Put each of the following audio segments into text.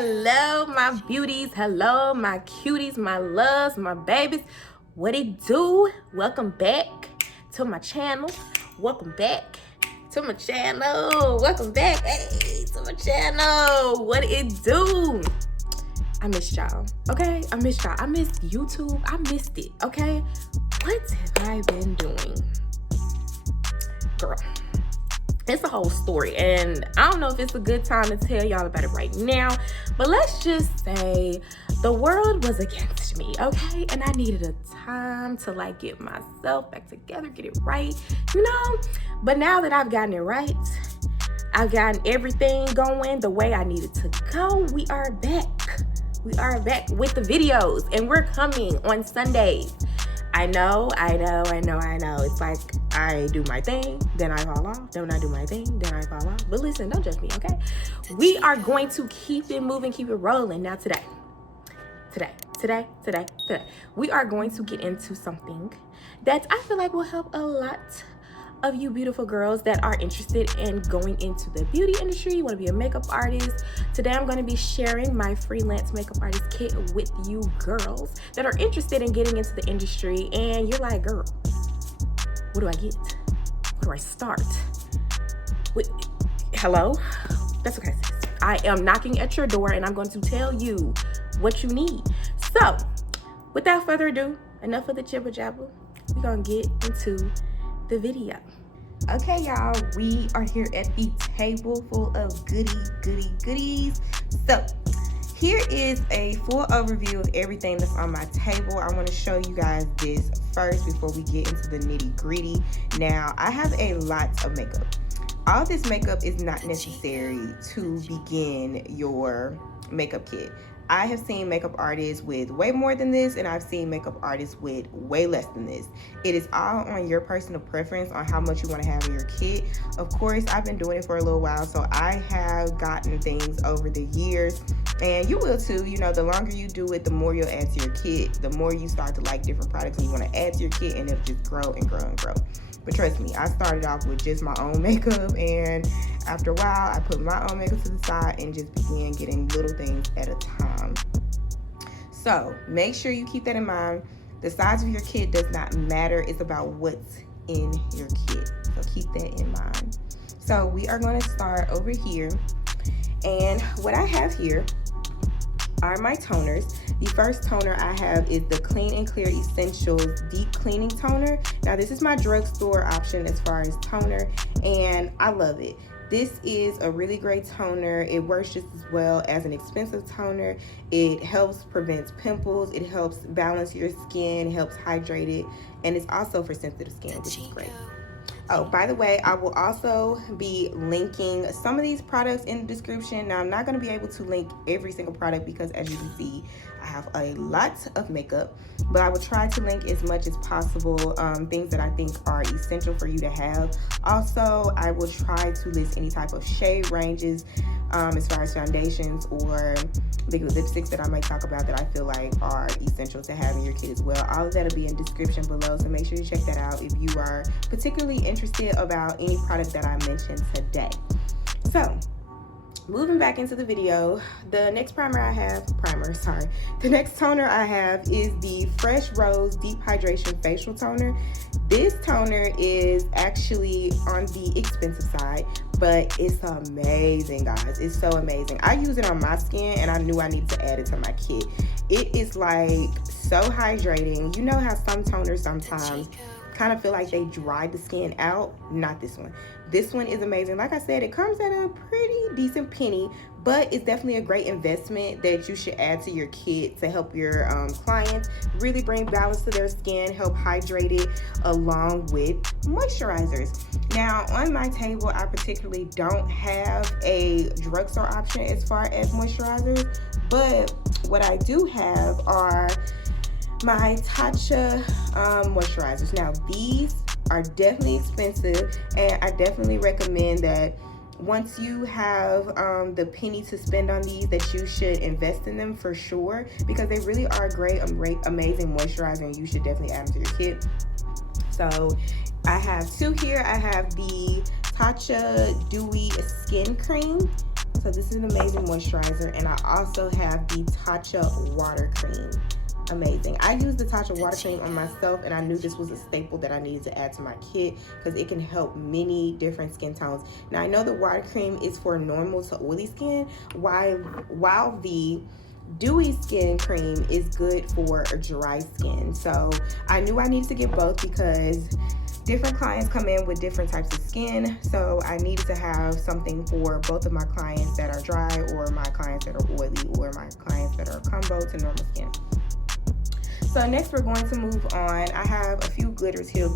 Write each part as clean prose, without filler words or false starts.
Hello, my beauties. Hello, my cuties, my loves, my babies. What it do? Welcome back to my channel. Welcome back to my channel. Welcome back, hey, to my channel. What it do? I missed y'all, okay? I missed y'all. I missed YouTube. I missed it, okay? What have I been doing? Girl, it's a whole story, and I don't know if it's a good time to tell y'all about it right now, but let's just say the world was against me, okay? And I needed a time to like get myself back together, get it right, you know? But now that I've gotten it right, I've gotten everything going the way I needed to go, we are back. We are back with the videos, and we're coming on Sundays. I know. It's like I do my thing, then I fall off. Then I do my thing, then I fall off. But listen, don't judge me, okay? We are going to keep it moving, keep it rolling. Now today, we are going to get into something that I feel like will help a lot of you beautiful girls that are interested in going into the beauty industry. You want to be a makeup artist. Today I'm going to be sharing my freelance makeup artist kit with you girls that are interested in getting into the industry, and you're like, girl, what do I get? Where do I start? Hello? That's okay, sis. I am knocking at your door, and I'm going to tell you what you need. So without further ado, enough of the jibber jabber. We're going to get into the video. Okay, y'all, we are here at the table full of goodies. So here is a full overview of everything that's on my table. I want to show you guys this first before we get into the nitty-gritty. Now, I have a lot of makeup. All this makeup is not necessary to begin your makeup kit. I have seen makeup artists with way more than this, and I've seen makeup artists with way less than this. It is all on your personal preference on how much you want to have in your kit. Of course, I've been doing it for a little while, so I have gotten things over the years, and you will too. You know, the longer you do it, the more you'll add to your kit, the more you start to like different products, and you want to add to your kit, and it'll just grow and grow and grow. But trust me, I started off with just my own makeup, and after a while, I put my own makeup to the side and just began getting little things at a time. So make sure you keep that in mind. The size of your kit does not matter. It's about what's in your kit. So keep that in mind. So we are going to start over here. And what I have here are my toners. The first toner I have is the Clean and Clear Essentials Deep Cleaning Toner. Now this is my drugstore option as far as toner, and I love it. This is a really great toner. It works just as well as an expensive toner. It helps prevent pimples. It helps balance your skin, helps hydrate it, and it's also for sensitive skin, which is great. Oh, by the way, I will also be linking some of these products in the description. Now, I'm not going to be able to link every single product because, as you can see, I have a lot of makeup, but I will try to link as much as possible things that I think are essential for you to have. Also, I will try to list any type of shade ranges as far as foundations or liquid lipsticks that I might talk about that I feel like are essential to have in your kit as well. All of that will be in the description below, so make sure you check that out if you are particularly interested about any product that I mentioned today. So moving back into the video, the next the next toner I have is the Fresh Rose Deep Hydration Facial Toner. This toner is actually on the expensive side, but it's amazing, guys. It's so amazing. I use it on my skin, and I knew I needed to add it to my kit. It is like so hydrating. You know how some toners sometimes kind of feel like they dry the skin out? Not this one. This one is amazing. Like I said, it comes at a pretty decent penny, but it's definitely a great investment that you should add to your kit to help your clients really bring balance to their skin, help hydrate it along with moisturizers. Now, on my table, I particularly don't have a drugstore option as far as moisturizers, but what I do have are my Tatcha moisturizers. Now, these are definitely expensive, and I definitely recommend that once you have the penny to spend on these, that you should invest in them for sure, because they really are a great, amazing moisturizer, and you should definitely add them to your kit. So I have two here. I have the Tatcha Dewy Skin Cream, So this is an amazing moisturizer, and I also have the Tatcha water cream. Amazing. I use the Tatcha water cream on myself, and I knew this was a staple that I needed to add to my kit because it can help many different skin tones. Now, I know the water cream is for normal to oily skin, while the Dewy skin cream is good for dry skin. So I knew I needed to get both because different clients come in with different types of skin. So I needed to have something for both of my clients that are dry, or my clients that are oily, or my clients that are combo to normal skin. So next we're going to move on. I have a few glitters here.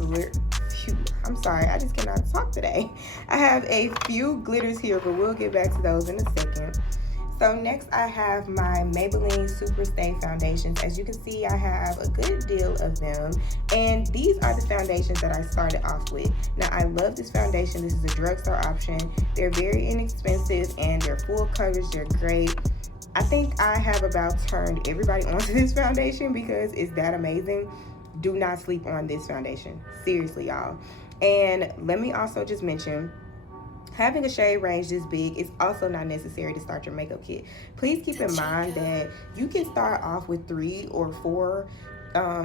I'm sorry, I just cannot talk today. I have a few glitters here, but we'll get back to those in a second. So next I have my Maybelline Super Stay foundations. As you can see, I have a good deal of them, and these are the foundations that I started off with. Now, I love this foundation. This is a drugstore option. They're very inexpensive and they're full coverage. They're great. I think I have about turned everybody onto this foundation because it's that amazing. Do not sleep on this foundation. Seriously, y'all. And let me also just mention, having a shade range this big is also not necessary to start your makeup kit. Please keep in mind that you can start off with 3 or 4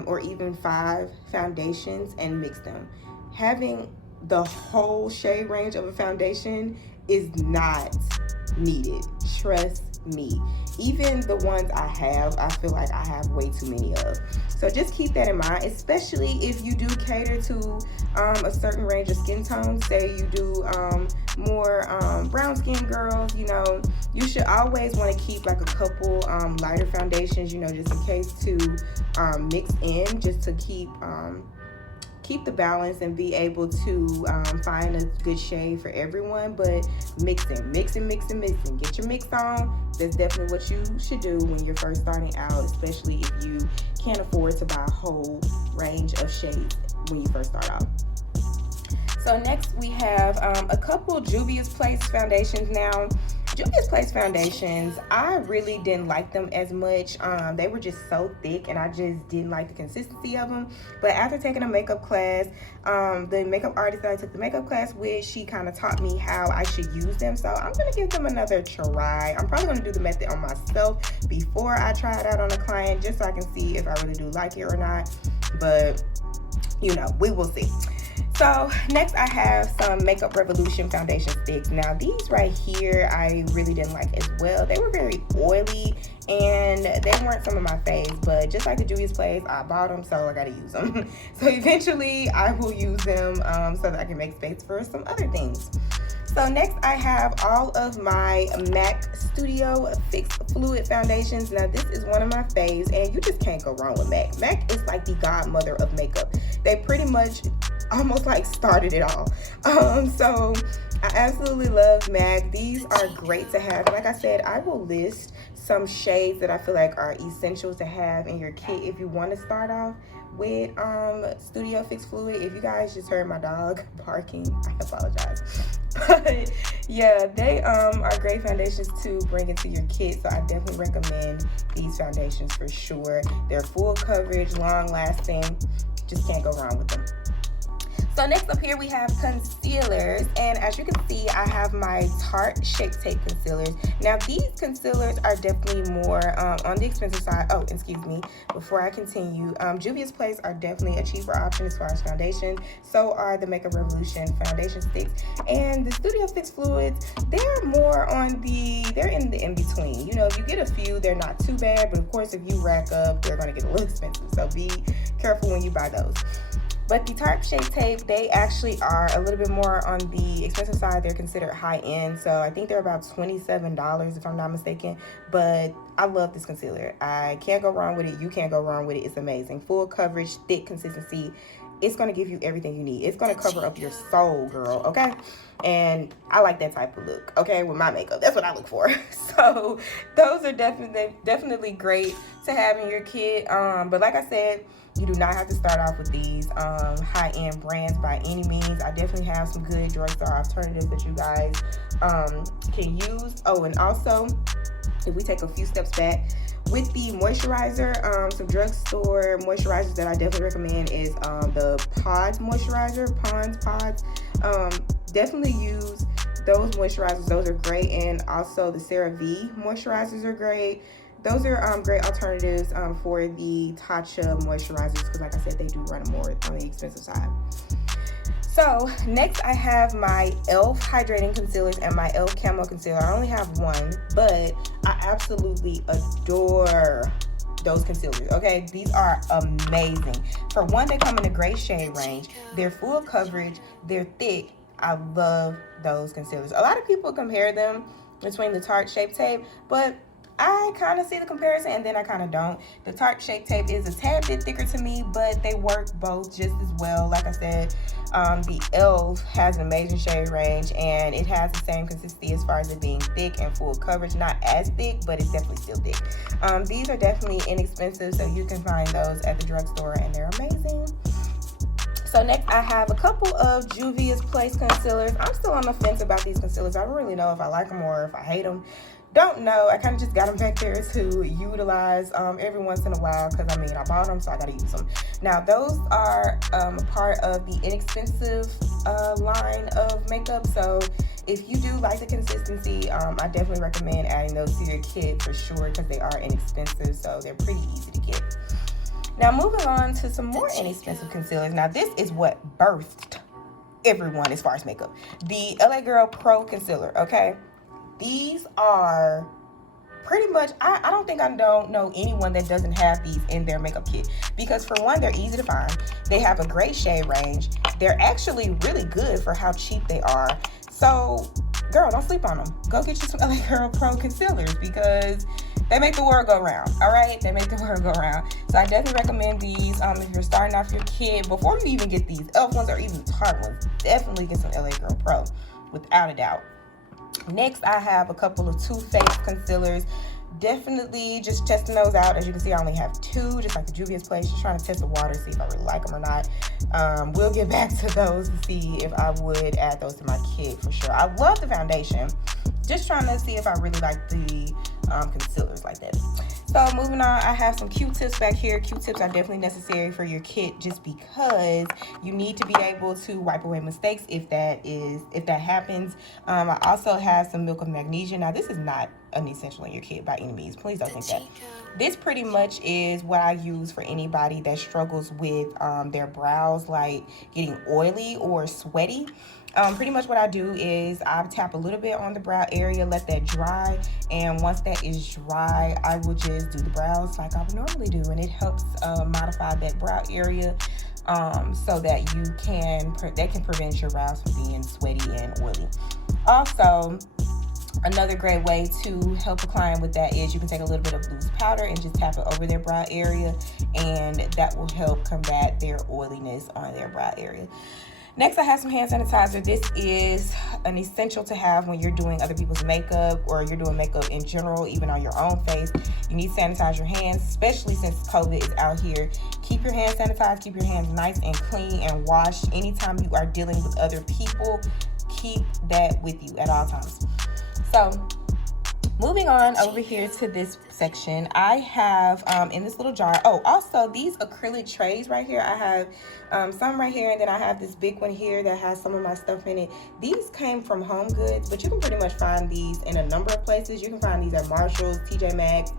or even 5 foundations and mix them. Having the whole shade range of a foundation is not needed. Trust me. Even the ones I have, I feel like I have way too many of. So just keep that in mind, especially if you do cater to a certain range of skin tones. Say you do more brown skin girls, you know, you should always want to keep like a couple lighter foundations, you know, just in case to mix in, just to keep the balance and be able to find a good shade for everyone. But mixing. Get your mix on. That's definitely what you should do when you're first starting out, especially if you can't afford to buy a whole range of shades when you first start out. So next we have a couple Juvia's Place foundations. Now, Juvia's Place foundations, I really didn't like them as much. They were just so thick and I just didn't like the consistency of them. But after taking a makeup class, the makeup artist that I took the makeup class with, she kind of taught me how I should use them. So I'm going to give them another try. I'm probably going to do the method on myself before I try it out on a client, just so I can see if I really do like it or not. But, you know, we will see. So next I have some Makeup Revolution foundation sticks. Now these right here I really didn't like as well. They were very oily and they weren't some of my faves, but just like the Juvia's Place, I bought them, so I gotta use them. So eventually I will use them so that I can make space for some other things. So next I have all of my MAC Studio Fix Fluid foundations. Now this is one of my faves and you just can't go wrong with MAC. MAC is like the godmother of makeup. They pretty much almost like started it all. So I absolutely love MAC. These are great to have. Like I said, I will list some shades that I feel like are essential to have in your kit if you want to start off with Studio Fix Fluid. If you guys just heard my dog barking, I apologize. But yeah, they are great foundations to bring into your kit, so I definitely recommend these foundations for sure. They're full coverage, long lasting, just can't go wrong with them. So next up here we have concealers, and as you can see I have my Tarte Shape Tape concealers. Now these concealers are definitely more on the expensive side. Oh, excuse me, before I continue, Juvia's Place are definitely a cheaper option as far as foundation. So are the Makeup Revolution foundation sticks, and the Studio Fix Fluids, they're more on they're in the in-between. You know, if you get a few, they're not too bad, but of course if you rack up, they're gonna get a little expensive, so be careful when you buy those. But the Tarte Shape Tape, they actually are a little bit more on the expensive side. They're considered high-end, so I think they're about $27 if I'm not mistaken. But I love this concealer. I can't go wrong with it. You can't go wrong with it. It's amazing. Full coverage, thick consistency. It's going to give you everything you need. It's going to cover up your soul, girl, okay? And I like that type of look, okay, with my makeup. That's what I look for. So those are definitely great to have in your kit. But like I said, you do not have to start off with these high-end brands by any means. I definitely have some good drugstore alternatives that you guys can use. Oh, and also, if we take a few steps back, with the moisturizer, some drugstore moisturizers that I definitely recommend is the Pond's moisturizer, Pond's Pods. Definitely use those moisturizers, those are great. And also the CeraVe moisturizers are great. Those are great alternatives for the Tatcha moisturizers, because like I said, they do run more on the expensive side. So next I have my E.L.F hydrating concealers and my E.L.F Camo concealer. I only have one, but I absolutely adore those concealers. Okay, these are amazing. For one, they come in a great shade range. They're full coverage, they're thick. I love those concealers. A lot of people compare them between the Tarte Shape Tape, but I kind of see the comparison and then I kind of don't. The Tarte Shape Tape is a tad bit thicker to me, but they work both just as well. Like I said, the E.L.F has an amazing shade range, and it has the same consistency as far as it being thick and full coverage. Not as thick, but it's definitely still thick. These are definitely inexpensive, so you can find those at the drugstore, and they're amazing. So next I have a couple of Juvia's Place concealers. I'm still on the fence about these concealers. I don't really know if I like them or if I hate them. Don't know. I kind of just got them back there to utilize every once in a while, because I mean I bought them, so I gotta use them. Now those are a part of the inexpensive line of makeup, so if you do like the consistency, I definitely recommend adding those to your kit for sure, because they are inexpensive, so they're pretty easy to get. Now moving on to some more inexpensive concealers. Now this is what birthed everyone as far as makeup. The LA Girl Pro Concealer, okay? These are pretty much, I don't think I don't know anyone that doesn't have these in their makeup kit, because for one, they're easy to find. They have a great shade range. They're actually really good for how cheap they are. So girl, don't sleep on them. Go get you some LA Girl Pro concealers, because they make the world go round. All right, they make the world go round. So I definitely recommend these if you're starting off your kit. Before you even get these E.L.F ones or even Tarte ones, definitely get some LA Girl Pro, without a doubt. Next, I have a couple of Too Faced concealers. Definitely just testing those out. As you can see, I only have two, just like the Juvia's Place. Just trying to test the water, see if I really like them or not. We'll get back to those to see if I would add those to my kit for sure. I love the foundation. Just trying to see if I really like the concealers like that. So moving on, I have some Q-tips back here. Q-tips are definitely necessary for your kit, just because you need to be able to wipe away mistakes if that happens. I also have some milk of magnesia. Now this is not an essential in your kit by any means. Please don't think that. This pretty much is what I use for anybody that struggles with their brows like getting oily or sweaty. Pretty much what I do is I tap a little bit on the brow area, let that dry, and once that is dry, I will just do the brows like I would normally do, and it helps modify that brow area so that that can prevent your brows from being sweaty and oily. Also, another great way to help a client with that is you can take a little bit of loose powder and just tap it over their brow area, and that will help combat their oiliness on their brow area. Next, I have some hand sanitizer. This is an essential to have when you're doing other people's makeup, or you're doing makeup in general, even on your own face. You need to sanitize your hands, especially since COVID is out here. Keep your hands sanitized, keep your hands nice and clean and washed. Anytime you are dealing with other people, keep that with you at all times. So moving on over here to this section, I have in this little jar, also these acrylic trays right here. I have some right here, and then I have this big one here that has some of my stuff in it. These came from Home Goods, but you can pretty much find these in a number of places. You can find these at Marshall's, TJ Maxx,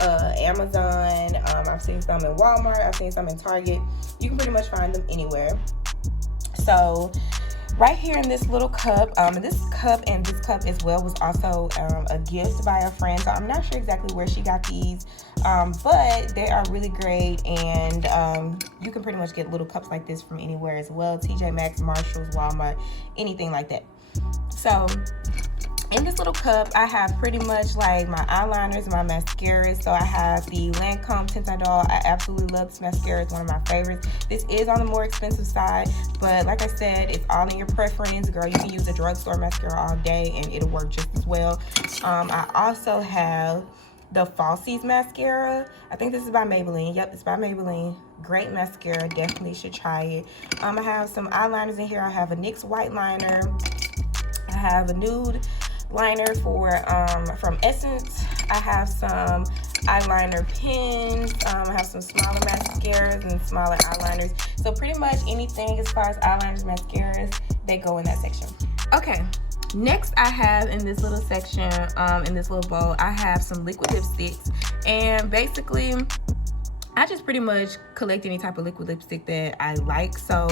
Amazon. I've seen some in Walmart. I've seen some in Target. You can pretty much find them anywhere. So right here in this little cup, this cup as well was also a gift by a friend. So I'm not sure exactly where she got these, but they are really great, and you can pretty much get little cups like this from anywhere as well. TJ Maxx, Marshalls, Walmart, anything like that. So in this little cup, I have pretty much like my eyeliners and my mascaras. So I have the Lancome Tintadol. I absolutely love this mascara. It's one of my favorites. This is on the more expensive side, but like I said, it's all in your preference. Girl, you can use a drugstore mascara all day and it'll work just as well. I also have the Falsies mascara. I think this is by Maybelline. Yep, it's by Maybelline. Great mascara. Definitely should try it. I have some eyeliners in here. I have a NYX white liner. I have a nude liner from Essence. I have some eyeliner pins. I have some smaller mascaras and smaller eyeliners. So pretty much anything as far as eyeliners, mascaras, they go in that section. Okay, Next, I have in this little section, in this little bowl, I have some liquid lipsticks. And basically, I just pretty much collect any type of liquid lipstick that I like. So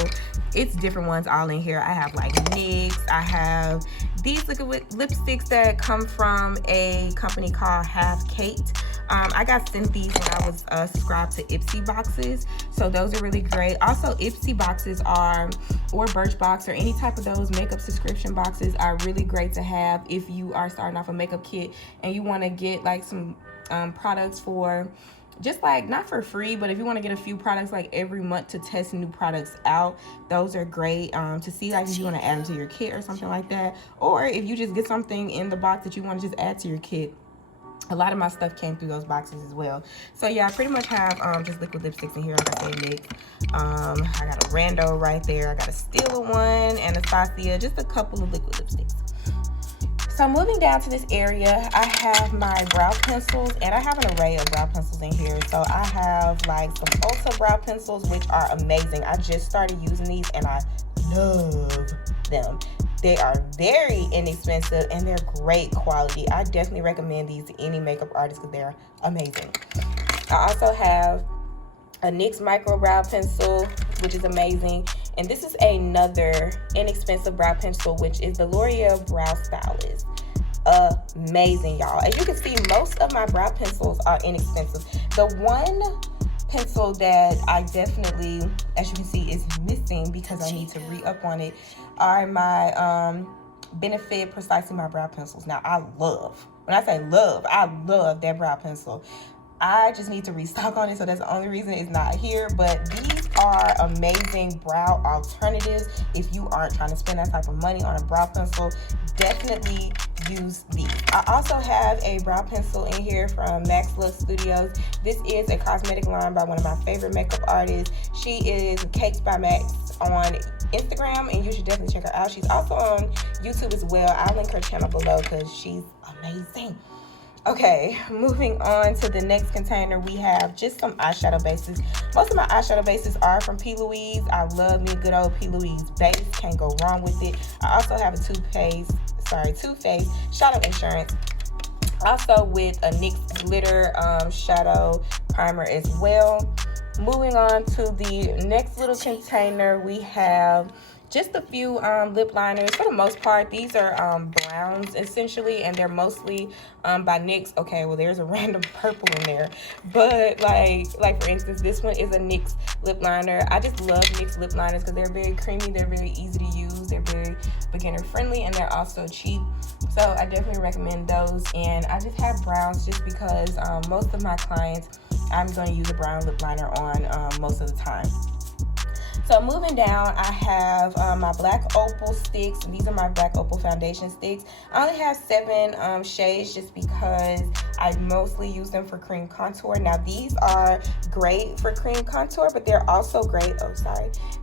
it's different ones all in here. I have like NYX. I have these liquid lipsticks that come from a company called Half Kate. I got sent these when I was subscribed to Ipsy boxes. So those are really great. Also, Ipsy boxes are, or Birchbox, or any type of those makeup subscription boxes are really great to have if you are starting off a makeup kit and you want to get like some products for just like, not for free, but if you want to get a few products like every month to test new products out, those are great to see, like if you want to add them to your kit or something like that, or if you just get something in the box that you want to just add to your kit. A lot of my stuff came through those boxes as well. So yeah, I pretty much have just liquid lipsticks in here, like I said, NYX. I got a Rando right there. I got a Stila one, Anastasia, just a couple of liquid lipsticks. So moving down to this area, I have my brow pencils, and I have an array of brow pencils in here. So I have like some Ulta brow pencils, which are amazing. I just started using these and I love them. They are very inexpensive and they're great quality. I definitely recommend these to any makeup artist because they're amazing. I also have a NYX micro brow pencil, which is amazing. And this is another inexpensive brow pencil, which is the L'Oreal Brow Stylist. Amazing, y'all. As you can see, most of my brow pencils are inexpensive. The one pencil that I definitely, as you can see, is missing because I need to re-up on it are my Benefit Precisely My Brow Pencils. Now, when I say love, I love that brow pencil. I just need to restock on it, so that's the only reason it's not here. But these are amazing brow alternatives. If you aren't trying to spend that type of money on a brow pencil, definitely use these. I also have a brow pencil in here from Max Luxe Studios. This is a cosmetic line by one of my favorite makeup artists. She is Cakes by Max on Instagram, and you should definitely check her out. She's also on YouTube as well. I'll link her channel below because she's amazing. Okay, moving on to the next container, we have just some eyeshadow bases. Most of my eyeshadow bases are from P. Louise. I love me a good old P. Louise base. Can't go wrong with it. I also have a Too Faced Shadow Insurance. Also with a NYX Glitter Shadow Primer as well. Moving on to the next little container, we have just a few lip liners. For the most part, these are browns essentially, and they're mostly by NYX. Okay, well there's a random purple in there, but like for instance, this one is a NYX lip liner. I just love NYX lip liners because they're very creamy, they're very easy to use, they're very beginner friendly, and they're also cheap. So I definitely recommend those. And I just have browns just because most of my clients, I'm going to use a brown lip liner on most of the time. So moving down, I have my black opal sticks, and these are my black opal foundation sticks. I only have 7 shades just because I mostly use them for cream contour. Now these are great for cream contour, but they're also great,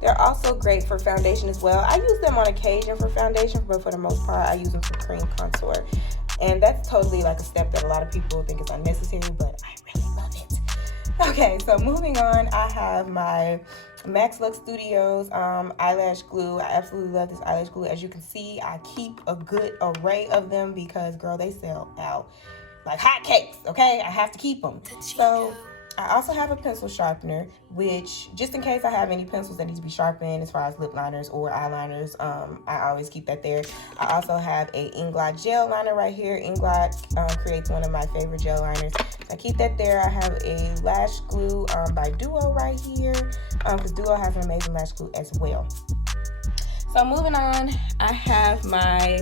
they're also great for foundation as well. I use them on occasion for foundation, but for the most part, I use them for cream contour. And that's totally like a step that a lot of people think is unnecessary, but I really love it. Okay, so moving on, I have my Max Luxe Studios eyelash glue. I absolutely love this eyelash glue. As you can see, I keep a good array of them because, girl, they sell out like hotcakes, okay? I have to keep them. So I also have a pencil sharpener, which just in case I have any pencils that need to be sharpened as far as lip liners or eyeliners, I always keep that there. I also have a Inglot gel liner right here. Inglot creates one of my favorite gel liners. So I keep that there. I have a lash glue by Duo right here because Duo has an amazing lash glue as well. So moving on, I have my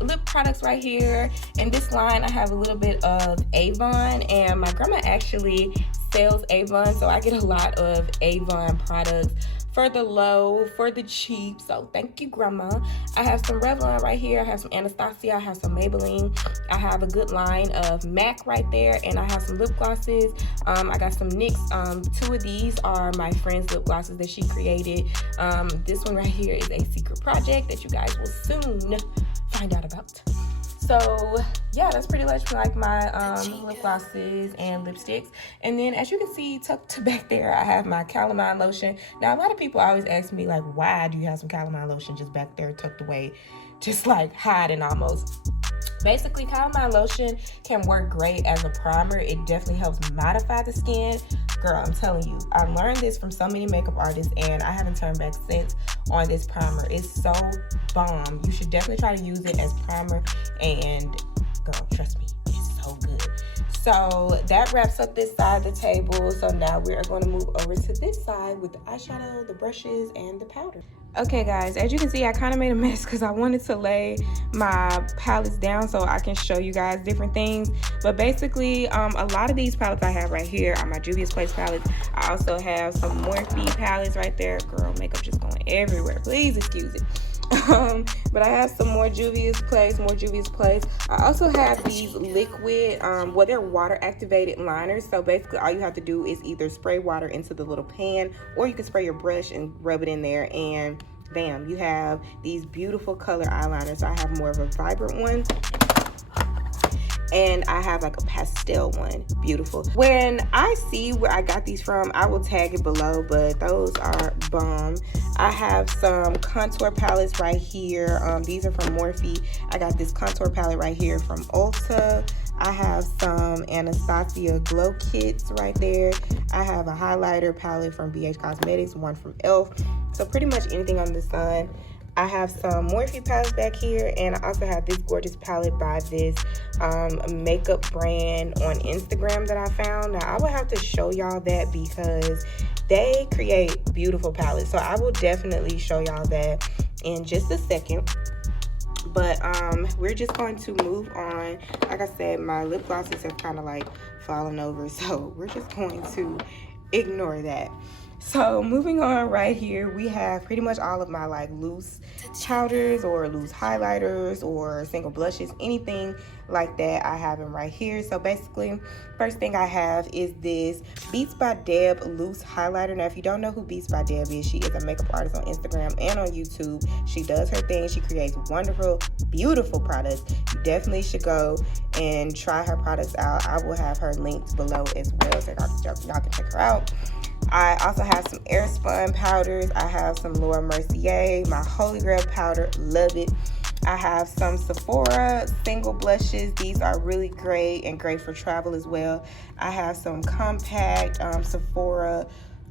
lip products right here. In this line, I have a little bit of Avon, and my grandma actually sells Avon, so I get a lot of Avon products for the low, for the cheap. So thank you, grandma. I have some Revlon right here. I have some Anastasia. I have some Maybelline. I have a good line of MAC right there, and I have some lip glosses. I got some NYX. 2 of these are my friend's lip glosses that she created. This one right here is a secret project that you guys will soon find out about. So yeah, that's pretty much like my lip glosses and lipsticks. And then as you can see, tucked back there, I have my calamine lotion. Now a lot of people always ask me like, why do you have some calamine lotion just back there tucked away just like hiding almost. Basically, calamine lotion can work great as a primer. It definitely helps modify the skin. Girl, I'm telling you, I learned this from so many makeup artists, and I haven't turned back since on this primer. It's so bomb. You should definitely try to use it as primer, and girl, trust me, it's so good. So that wraps up this side of the table. So now we are going to move over to this side with the eyeshadow, the brushes, and the powder. Okay guys, as you can see, I kind of made a mess because I wanted to lay my palettes down so I can show you guys different things. But basically, a lot of these palettes I have right here are my Juvia's Place palettes. I also have some Morphe palettes right there. Girl, makeup just going everywhere. Please excuse it. But I have some more Juvia's Place, I also have these liquid, well, they're water activated liners. So basically all you have to do is either spray water into the little pan, or you can spray your brush and rub it in there, and bam, you have these beautiful color eyeliners. So I have more of a vibrant one, and I have like a pastel one. Beautiful. When I see where I got these from, I will tag it below, but those are bomb. I have some contour palettes right here. These are from Morphe. I got this contour palette right here from Ulta. I have some Anastasia glow kits right there. I have a highlighter palette from BH Cosmetics, one from E.L.F. So pretty much anything under the sun. I have some Morphe palettes back here, and I also have this gorgeous palette by this makeup brand on Instagram that I found. Now, I will have to show y'all that because they create beautiful palettes. So I will definitely show y'all that in just a second. But we're just going to move on. Like I said, my lip glosses have kind of like fallen over, so we're just going to ignore that. So moving on, right here we have pretty much all of my like loose powders or loose highlighters or single blushes, anything like that I have them right here. So basically, first thing I have is this Beats by Deb loose highlighter. Now if you don't know who Beats by Deb is, she is a makeup artist on Instagram and on YouTube. She does her thing. She creates wonderful, beautiful products. You definitely should go and try her products out. I will have her linked below as well, so y'all can check her out. I also have some Airspun powders. I have some Laura Mercier, my Holy Grail powder, love it. I have some Sephora single blushes. These are really great and great for travel as well. I have some compact Sephora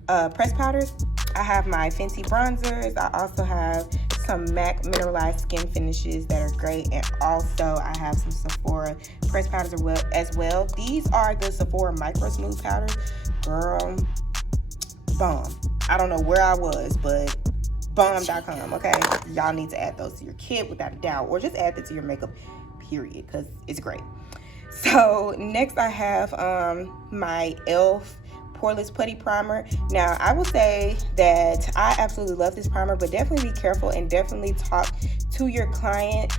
press powders. I have my Fenty bronzers. I also have some MAC mineralized skin finishes that are great, and also I have some Sephora press powders as well. These are the Sephora Micro Smooth powders. Girl, bomb. I don't know where I was, but bomb.com. okay, y'all need to add those to your kit without a doubt, or just add that to your makeup period, because it's great. So next I have my E.L.F Poreless Putty Primer. Now I will say that I absolutely love this primer, but definitely be careful and definitely talk to your client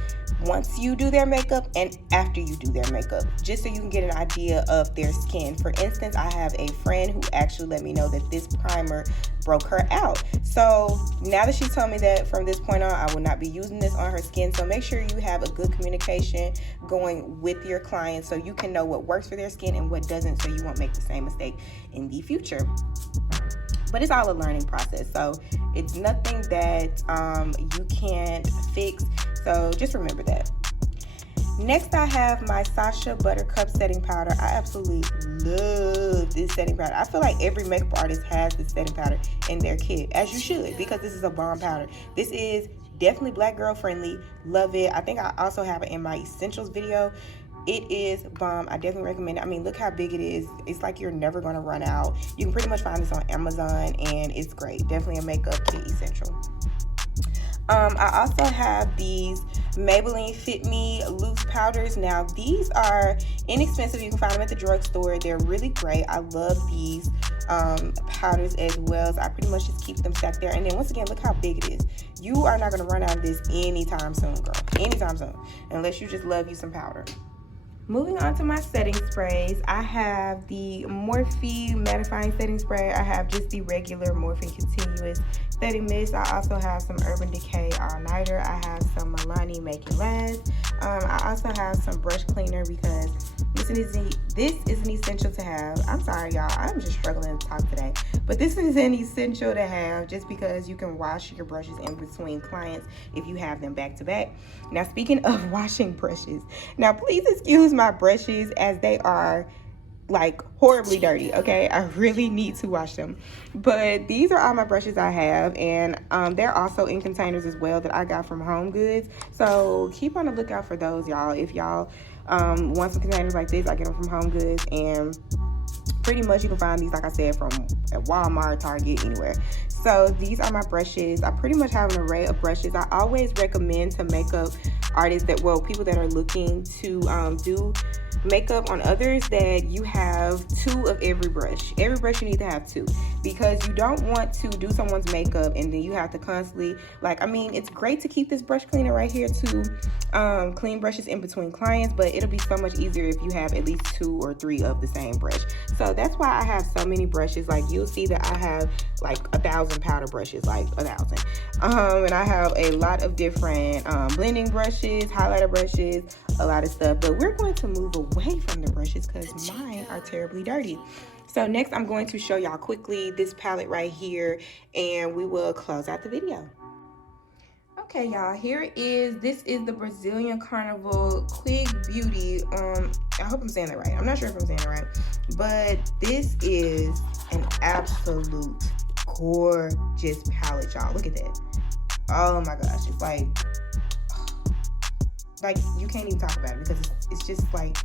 once you do their makeup and after you do their makeup, just so you can get an idea of their skin. For instance, I have a friend who actually let me know that this primer broke her out. So now that she's told me that, from this point on, I will not be using this on her skin. So make sure you have a good communication going with your client so you can know what works for their skin and what doesn't, so you won't make the same mistake in the future. But it's all a learning process, so it's nothing that you can't fix. So just remember that. Next, I have my Sacha Buttercup setting powder. I absolutely love this setting powder. I feel like every makeup artist has this setting powder in their kit, as you should, because this is a bomb powder. This is definitely black girl friendly. Love it. I think I also have it in my essentials video. It is bomb. I definitely recommend it. I mean, look how big it is. It's like you're never going to run out. You can pretty much find this on Amazon, and it's great. Definitely a makeup kit essential. I also have these Maybelline Fit Me loose powders. Now these are inexpensive. You can find them at the drugstore. They're really great. I love these powders as well. So I pretty much just keep them stacked there. And then once again, look how big it is. You are not going to run out of this anytime soon, girl. Anytime soon. Unless you just love you some powder. Moving on to my setting sprays, I have the Morphe mattifying setting spray. I have just the regular Morphe continuous setting mist. I also have some Urban Decay all nighter. I have some Milani Make It Last. I also have some brush cleaner because This is an essential to have. I'm sorry, y'all. I'm just struggling to talk today. But this is an essential to have just because you can wash your brushes in between clients if you have them back to back. Now, speaking of washing brushes, now please excuse my brushes as they are like horribly dirty, okay? I really need to wash them. But these are all my brushes I have, and they're also in containers as well that I got from Home Goods. So keep on the lookout for those, y'all. If y'all want some containers like this, I get them from Home Goods, and pretty much you can find these, like I said, from at Walmart, Target, anywhere. So these are my brushes. I pretty much have an array of brushes. I always recommend to makeup artists that, well, people that are looking to do makeup on others, that you have 2 of every brush. Every brush you need to have 2, because you don't want to do someone's makeup and then you have to constantly, like, I mean, it's great to keep this brush cleaner right here to clean brushes in between clients, but it'll be so much easier if you have at least 2 or 3 of the same brush. So that's why I have so many brushes. Like, you'll see that I have like 1,000 powder brushes, like 1,000. And I have a lot of different blending brushes, highlighter brushes, a lot of stuff. But we're going to move away from the brushes because mine are terribly dirty. So next I'm going to show y'all quickly this palette right here, and we will close out the video. Okay, y'all, this is the Brazilian Carnival Qing Beauty. I hope I'm saying that right. I'm not sure if I'm saying it right, but this is an absolute gorgeous palette, y'all. Look at that. Oh my gosh, it's like you can't even talk about it because it's just like,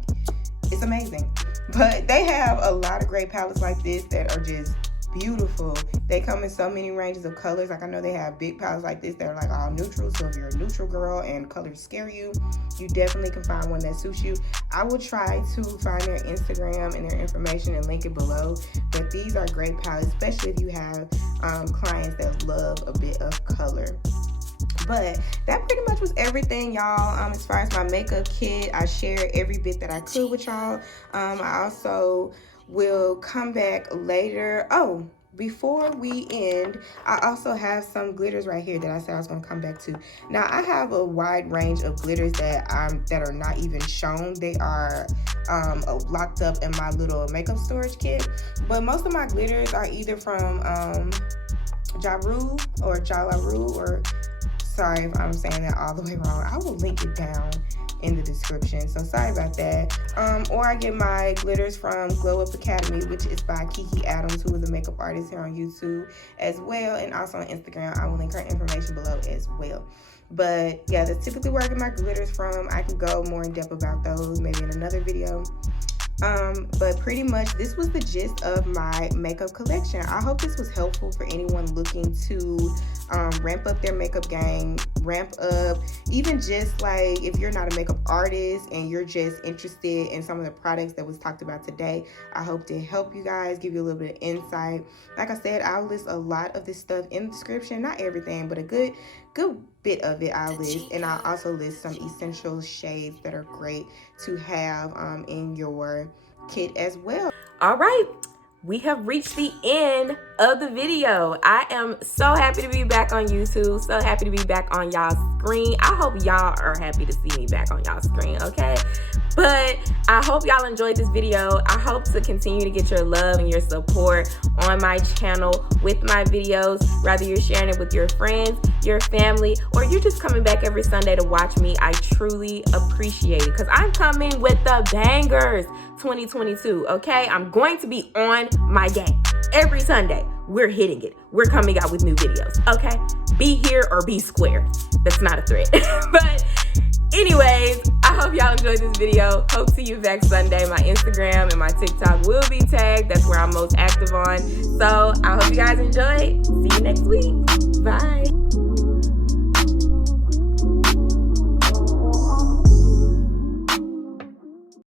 it's amazing. But they have a lot of great palettes like this that are just beautiful. They come in so many ranges of colors. Like, I know they have big palettes like this that are like all neutral, so if you're a neutral girl and colors scare you, you definitely can find one that suits you. I will try to find their Instagram and their information and link it below, but these are great palettes, especially if you have clients that love a bit of color. But that pretty much was everything, y'all. As far as my makeup kit, I shared every bit that I could with y'all. I also will come back later. Oh, before we end, I also have some glitters right here that I said I was going to come back to. Now, I have a wide range of glitters that are not even shown. They are locked up in my little makeup storage kit. But most of my glitters are either from Jaru or Jalaru, or sorry if I'm saying that all the way wrong. I will link it down in the description, so sorry about that. Or I get my glitters from Glow Up Academy, which is by Kiki Adams, who is a makeup artist here on YouTube as well, and also on Instagram. I will link her information below as well. But yeah, that's typically where I get my glitters from. I can go more in depth about those maybe in another video. But pretty much this was the gist of my makeup collection. I hope this was helpful for anyone looking to ramp up their makeup game, ramp up, even just like if you're not a makeup artist and you're just interested in some of the products that was talked about today. I hope to help you guys, give you a little bit of insight. Like I said, I'll list a lot of this stuff in the description, not everything, but a good bit of it I'll list, and I'll also list some essential shades that are great to have in your kit as well. All right, we have reached the end of the video. I am so happy to be back on YouTube, so happy to be back on y'all's screen. I hope y'all are happy to see me back on y'all's screen, okay? But I hope y'all enjoyed this video. I hope to continue to get your love and your support on my channel with my videos, whether you're sharing it with your friends, your family, or you're just coming back every Sunday to watch me. I truly appreciate it because I'm coming with the bangers 2022, okay? I'm going to be on my game. Every Sunday, we're hitting it. We're coming out with new videos, okay? Be here or be square. That's not a threat. But anyways, I hope y'all enjoyed this video. Hope to see you back Sunday. My Instagram and my TikTok will be tagged. That's where I'm most active on. So I hope you guys enjoyed. See you next week. Bye.